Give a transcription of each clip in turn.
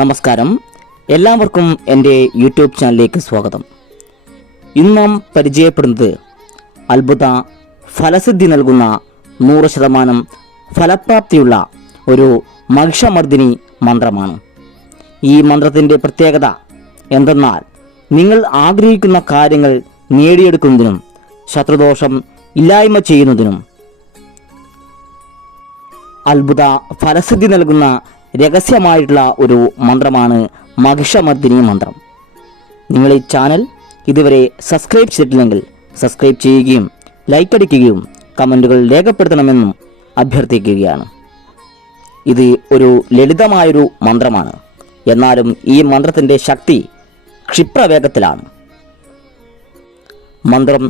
നമസ്കാരം, എല്ലാവർക്കും എൻ്റെ യൂട്യൂബ് ചാനലിലേക്ക് സ്വാഗതം. ഇന്ന് നാം പരിചയപ്പെടുന്നത് അത്ഭുത ഫലസിദ്ധി നൽകുന്ന 100% ഫലപ്രാപ്തിയുള്ള ഒരു മഹിഷമർദ്ദിനി മന്ത്രമാണ്. ഈ മന്ത്രത്തിൻ്റെ പ്രത്യേകത എന്തെന്നാൽ നിങ്ങൾ ആഗ്രഹിക്കുന്ന കാര്യങ്ങൾ നേടിയെടുക്കുന്നതിനും ശത്രുദോഷം ഇല്ലായ്മ ചെയ്യുന്നതിനും അത്ഭുത ഫലസിദ്ധി നൽകുന്ന രഹസ്യമായിട്ടുള്ള ഒരു മന്ത്രമാണ് മഹിഷമർദ്ദിനി മന്ത്രം. നിങ്ങൾ ഈ ചാനൽ ഇതുവരെ സബ്സ്ക്രൈബ് ചെയ്തിട്ടില്ലെങ്കിൽ സബ്സ്ക്രൈബ് ചെയ്യുകയും ലൈക്ക് അടിക്കുകയും കമൻറ്റുകൾ രേഖപ്പെടുത്തണമെന്നും അഭ്യർത്ഥിക്കുകയാണ്. ഇത് ഒരു ലളിതമായൊരു മന്ത്രമാണ്. എന്നാലും ഈ മന്ത്രത്തിൻ്റെ ശക്തി ക്ഷിപ്രവേഗത്തിലാണ്. മന്ത്രം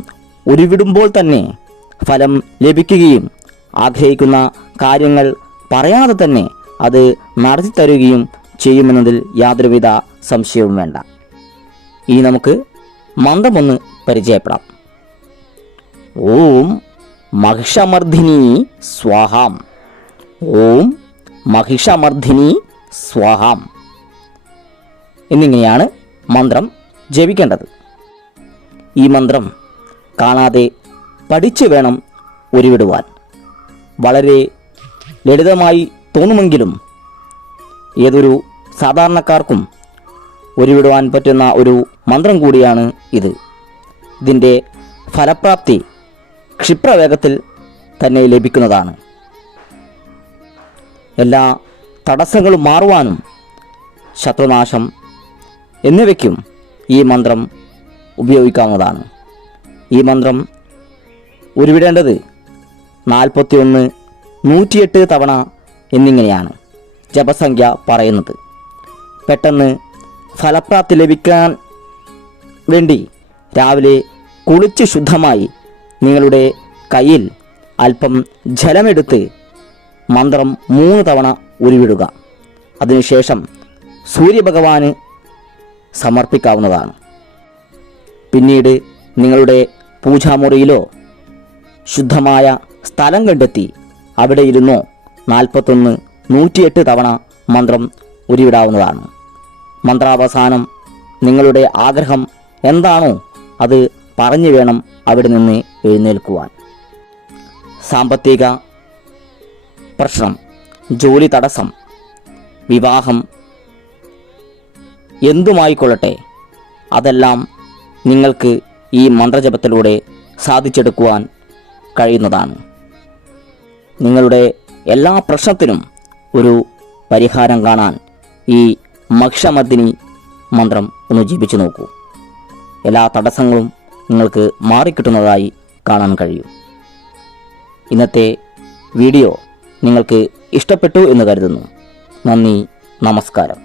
ഉരുവിടുമ്പോൾ തന്നെ ഫലം ലഭിക്കുകയും ആഗ്രഹിക്കുന്ന കാര്യങ്ങൾ പറയാതെ തന്നെ അത് നടത്തിത്തരുകയും ചെയ്യുമെന്നതിൽ യാതൊരുവിധ സംശയവും വേണ്ട. ഇനി നമുക്ക് മന്ത്രമൊന്ന് പരിചയപ്പെടാം. ഓം മഹിഷമർദ്ദിനി സ്വാഹാം. ഓം മഹിഷമർദ്ദിനി സ്വാഹാം എന്നിങ്ങനെയാണ് മന്ത്രം ജപിക്കേണ്ടത്. ഈ മന്ത്രം കാണാതെ പഠിച്ചു വേണം ഉരുവിടുവാൻ. വളരെ ലളിതമായി തോന്നുമെങ്കിലും ഏതൊരു സാധാരണക്കാർക്കും ഉരുവിടുവാൻ പറ്റുന്ന ഒരു മന്ത്രം കൂടിയാണ് ഇത്. ഇതിൻ്റെ ഫലപ്രാപ്തി ക്ഷിപ്രവേഗത്തിൽ തന്നെ ലഭിക്കുന്നതാണ്. എല്ലാ തടസ്സങ്ങളും മാറുവാനും ശത്രുനാശം എന്നിവയ്ക്കും ഈ മന്ത്രം ഉപയോഗിക്കാവുന്നതാണ്. ഈ മന്ത്രം ഉരുവിടേണ്ടത് 41, 108 തവണ എന്നിങ്ങനെയാണ് ജപസംഖ്യ പറയുന്നത്. പെട്ടെന്ന് ഫലപ്രാപ്തി ലഭിക്കാൻ വേണ്ടി രാവിലെ കുളിച്ച് ശുദ്ധമായി നിങ്ങളുടെ കയ്യിൽ അല്പം ജലമെടുത്ത് മന്ത്രം 3 തവണ ഉരുവിടുക. അതിനുശേഷം സൂര്യഭഗവാന് സമർപ്പിക്കാവുന്നതാണ്. പിന്നീട് നിങ്ങളുടെ പൂജാമുറിയിലോ ശുദ്ധമായ സ്ഥലം കണ്ടെത്തി അവിടെ ഇരുന്നോ 41, 108 തവണ മന്ത്രം ഉരുവിടാവുന്നതാണ്. മന്ത്രാവസാനം നിങ്ങളുടെ ആഗ്രഹം എന്താണോ അത് പറഞ്ഞു വേണം അവിടെ നിന്ന് എഴുന്നേൽക്കുവാൻ. സാമ്പത്തിക പ്രശ്നം, ജോലി തടസ്സം, വിവാഹം എന്തുമായിക്കൊള്ളട്ടെ അതെല്ലാം നിങ്ങൾക്ക് ഈ മന്ത്രജപത്തിലൂടെ സാധിച്ചെടുക്കുവാൻ കഴിയുന്നതാണ്. നിങ്ങളുടെ എല്ലാ പ്രശ്നത്തിനും ഒരു പരിഹാരം കാണാൻ ഈ മഹിഷമർദ്ദിനി മന്ത്രം ഒന്ന് ജപിച്ചു നോക്കൂ. എല്ലാ തടസ്സങ്ങളും നിങ്ങൾക്ക് മാറിക്കിട്ടുന്നതായി കാണാൻ കഴിയും. ഇന്നത്തെ വീഡിയോ നിങ്ങൾക്ക് ഇഷ്ടപ്പെട്ടു എന്ന് കരുതുന്നു. നന്ദി, നമസ്കാരം.